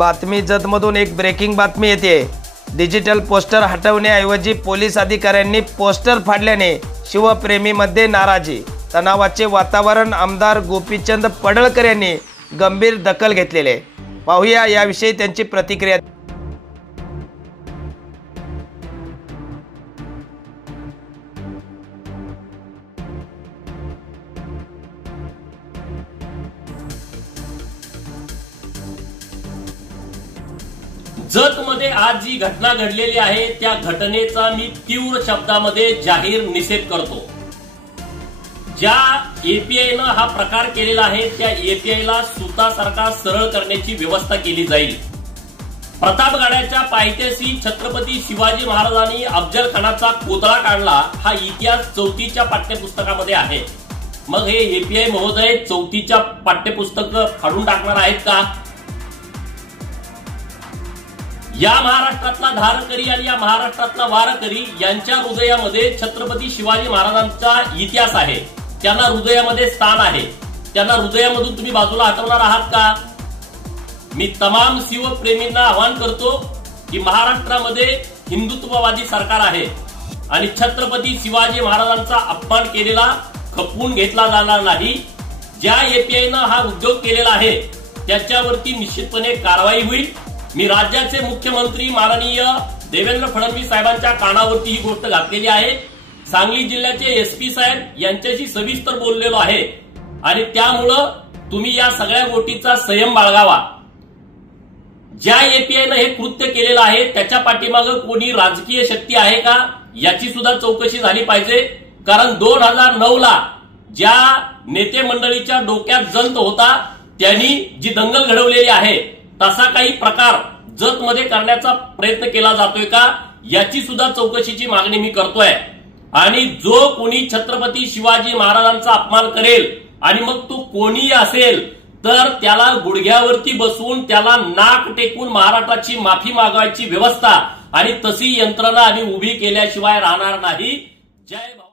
बातमी जतमधून एक ब्रेकिंग बातमी येते। डिजिटल पोस्टर हटवण्याऐवजी पोलीस अधिकाऱ्यांनी पोस्टर फाडल्याने शिवप्रेमीमध्ये नाराजी, तणावाचे वातावरण। आमदार गोपीचंद पडळकर यांनी गंभीर दखल घेतलेले। पाहूया याविषयी त्यांची प्रतिक्रिया। जतमध्ये आज जी घटना घडलेली आहे त्या घटनेचा मी तीव्र शब्दामध्ये जाहीर निषेध करतो। ज्या एपीआयनं हा प्रकार केलेला आहे त्या एपीआयला सुतासारखा सरळ करण्याची व्यवस्था केली जाईल। प्रतापगडाच्या पायथ्याशी छत्रपती शिवाजी महाराजांनी अफजल खानाचा पुतळा काढला हा इतिहास 4थीच्या पाठ्यपुस्तकामध्ये आहे। मग हे एपीआय महोदय 4थीच्या पाठ्यपुस्तक फाडून टाकणार आहेत का? या महाराष्ट्रातला धारकरी आणि या महाराष्ट्रातला वारकरी यांच्या हृदयामध्ये छत्रपती शिवाजी महाराजांचा इतिहास आहे। त्यांना हृदयामध्ये स्थान आहे। त्यांना हृदयामधून तुम्ही बाजूला हटवणार आहात का? मी तमाम शिवप्रेमींना आवाहन करतो की महाराष्ट्रामध्ये हिंदुत्ववादी सरकार आहे आणि छत्रपती शिवाजी महाराजांचा अपमान केलेला खपवून घेतला जाणार नाही। ज्या एपीआयनं हा उद्योग केलेला आहे त्याच्यावरती निश्चितपणे कारवाई होईल। मी राज्याचे मुख्यमंत्री माननीय देवेंद्र फडणवीस साहेबांच्या कानावरती ही गोष्ट घातलेली आहे। सांगली जिल्ह्याचे एसपी साहेब यांच्याशी सविस्तर बोललेलो आहे आणि त्यामुळं तुम्ही या सगळ्या गोष्टीचा संयम बाळगावा। ज्या एपीआयनं हे कृत्य केलेलं आहे त्याच्या पाठीमागे कोणी राजकीय शक्ती आहे का याची सुद्धा चौकशी झाली पाहिजे। कारण 2009ला ज्या नेते मंडळीच्या डोक्यात जंत होता त्यांनी जी दंगल घडवलेली आहे तसा काही प्रकार जतमध्ये करण्याचा प्रयत्न केला जातोय का याची सुद्धा चौकशीची मागणी मी करतोय। आणि जो कोणी छत्रपती शिवाजी महाराजांचा अपमान करेल आणि मग तो कोणी असेल तर त्याला गुडघ्यावरती बसवून त्याला नाक टेकून महाराष्ट्राची माफी मागवायची व्यवस्था आणि तशी यंत्रणा आम्ही उभी केल्याशिवाय राहणार नाही। जय